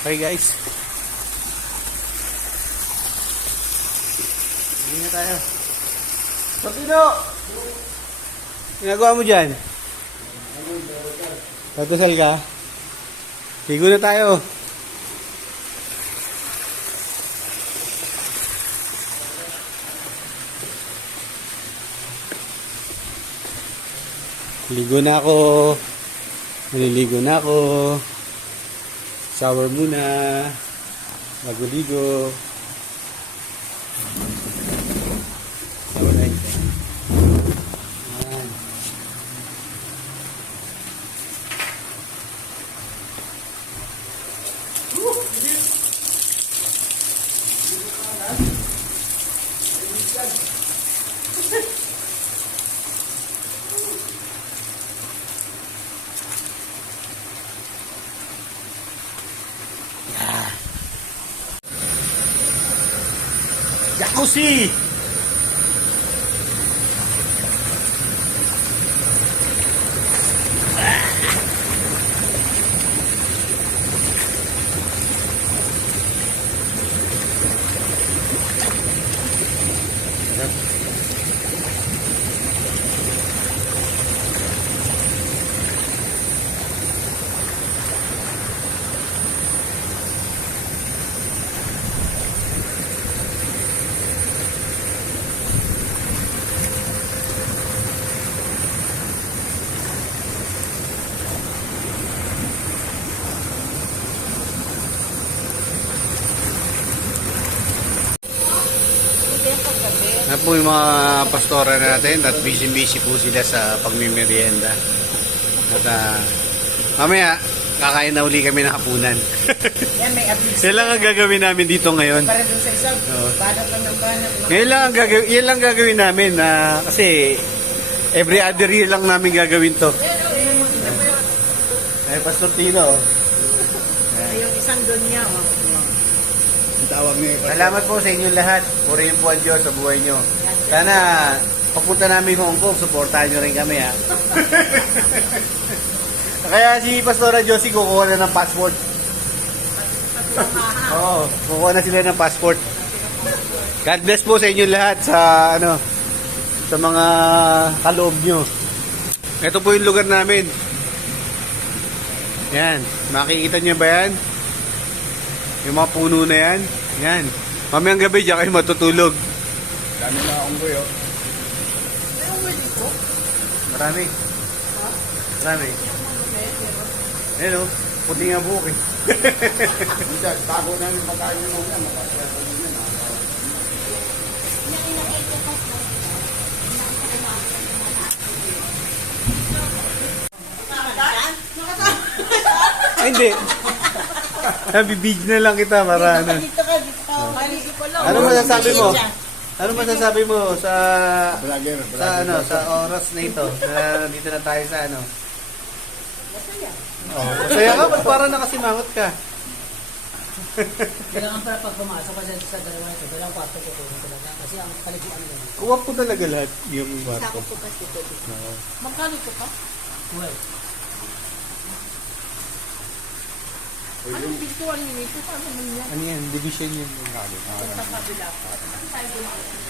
Okay guys. Hindi na tayo. Martino! Ginagawa mo dyan? Tatusal ka? Ligo na tayo. Ligo na ako. Naliligo na ako. Shower muna. Bago ligo. Shower na ito. Ayan. Jacuzzi! Yan po yung mga pastora natin at busy-busy po sila sa pagmimerienda. At mamaya, kakain na uli kami ng hapunan. Yan, may abis. Yan lang ang gagawin namin dito ngayon. Para dun sa isang, banat lang ng banat. Ngayon lang ang gagawin, yan lang gagawin namin kasi every other year lang namin gagawin to. Ay, Pastor Tino. Yung isang doon niya, Tawag niya. Salamat po sa inyong lahat. Purihin po ang Diyos sa buhay nyo. Sana, pagpunta namin Hong Kong, supportahan nyo rin kami, ha. Kaya si Pastora Josie kukuha na ng passport. Oo, kukuha na sila ng passport. God bless po sa inyong lahat sa sa mga kaloob nyo. Ito po yung lugar namin. Yan, makikita nyo ba yan? Yung mga puno na yan. Yan. Mamayang gabi dyan kayo matutulog. Dami na unggoy, oh. may unggoy dito. Marami. Marami. Ayan o. Puti nga buhok eh. Minsan, bago na yung pagkain mo yan. Makasaya ko mo yan. Ay, hindi. Bibig na lang kita para ano. Dito ka, dito ka. Maligi ko lang. Ano masasabi mo? Ano masasabi mo sa Vlogger. sa oras na ito? Na dito na tayo sa ano? Masaya. Oh, masaya ka? Ba't parang nakasimangot ka? Kailangan para pag pumasok ka sa dalawa ito, dalawang kwarto ko talaga. Kasi ang paliguan mo. Kuha po talaga lahat yung Sako barko. po kasi ito. Oo. Magkano ito ka? Well, Anong bituan yun ito? Ano naman yan? Ano yan? Division yun. Sa kabila ko. Saan tayo gumagawa?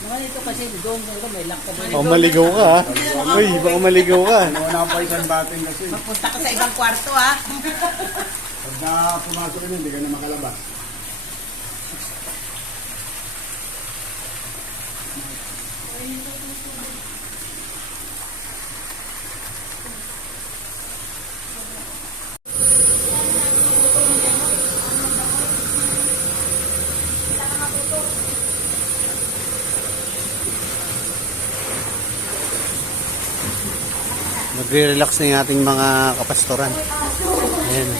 naman ito kasi doon sa may lock ka doon. Oh, maligaw ka ha? Uy, baka maligaw ka. Wala pa isang bating kasi. Magpunta ka sa ibang kwarto, ha? Pag na pumasok ka hindi ka na makalabas. Magre-relax na yung ating mga kapastoran. Ayan.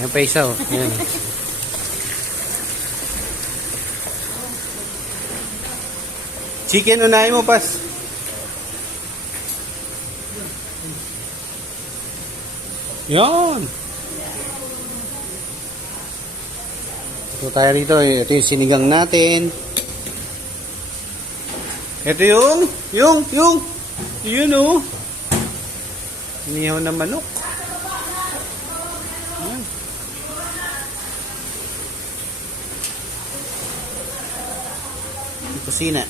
Ayan pa isa, oh. Ayan. Chicken, unahin mo, Pas. Yan. Ito tayo rito. Ito yung sinigang natin. Ito yun, yun, oh. Inihaw na manok. kusina.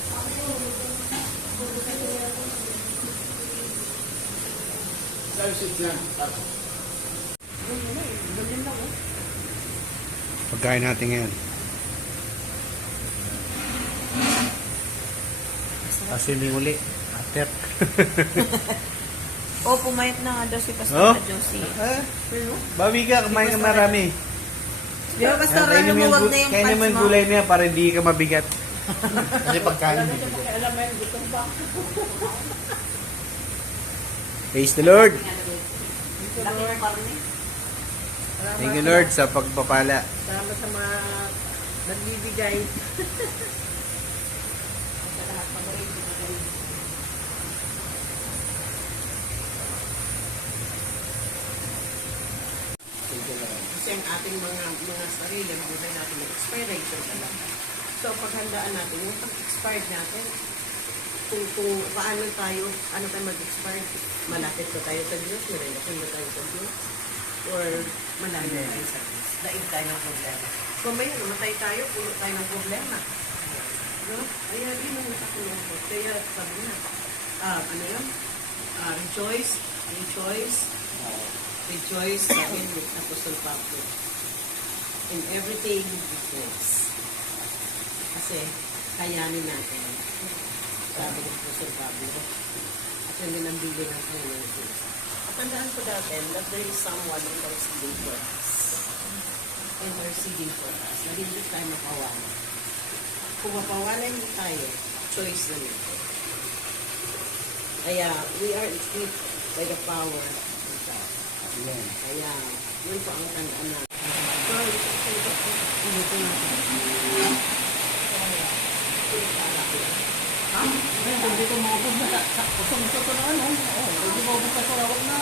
Pagkain natin ngayon. Swimming uli. After. O, pumayat na nga daw si Pastor Oh? Josie. Bawi ka, kumain ka marami. Di ba, Pastor, Kainin mo lumuwag na yung kainin mo pants yung mo? gulay niya para hindi ka mabigat. Kasi pagkain. Praise the Lord. Laki ng karne. Thank you Lord sa pagpapala. Salamat sa mga nagbibigay. Kasi ang ating mga sarili, buhay natin ng expiration talaga. So, paghandaan natin, yung pag-expired natin, kung paano tayo, ano tayo mag-expired, malapit ba tayo sa Diyos, may relasyon ba tayo sa Diyos, or malayo tayo sa Diyos, daig tayo ng problema. Kung may namatay tayo, puno tayo ng problema. No? Kaya yun ang nasa kulong ko. Kaya sabi na, ano yun? Rejoice, sabi ni Apostol Pablo. In everything, rejoice. Kasi, kayanin natin. Sabi ni Apostol Pablo. At yun din ang bili ng Panginoon Diyos. At tandaan ko dati that there is someone interceding for us. Interceding for us. Na hindi tayo mapawalan. Kung mapawalan mo tayo, choice na nito. Kaya, we are equipped by the power of God. Kaya, yun po ang tandaan natin. Ha? Hindi ko maubos na. Kusong ito na ano. Hindi maubos na sila. Huwag na.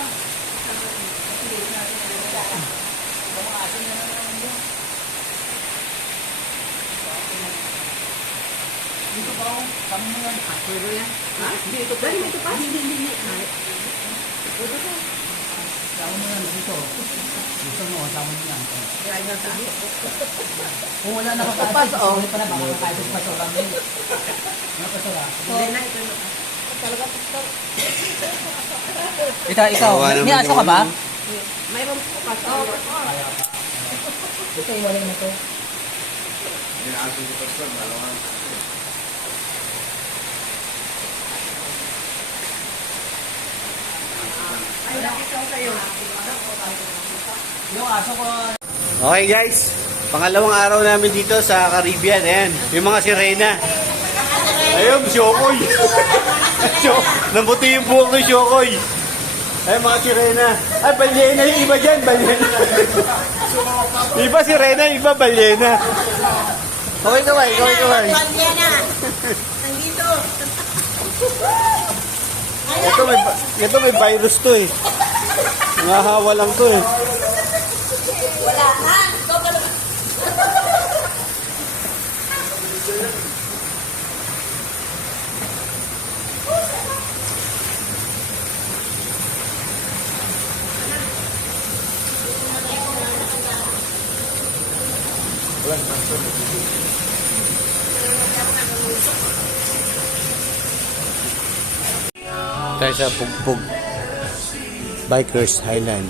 Dito ba ako? Kami mo yan. Pero yan. Ha? Dito pa? Dito pa? Hindi. Dito pa? Sama mo yan dito. Gusto mo, sama mo yan. Kaya nga sa akin. Kung wala na kapatid, ulit pa na baka makaitos pa sa kami. Ano pa sa hindi na ito. Talaga pastor. Ikaw, may aso ka ba? Mayroon po pastor. Ito, iwalay na to. Inaasong ko pastor, dalawa. Ay, nakita ko kayo. Yung aso ko, Okay guys, pangalawang araw namin dito sa Caribbean. Ayan, yung mga sirena. Ayun, Shokoy. Nabuti yung buhok ng Shokoy. Ayun, mga sirena. Ay, balyena yung iba dyan, balyena. Iba sirena, iba balyena. Okay, kaway. Balyena. Nandito. Ito may virus to eh. Nahawa lang to eh. Wala na. Tayo sa Pugpug Bikers Highland.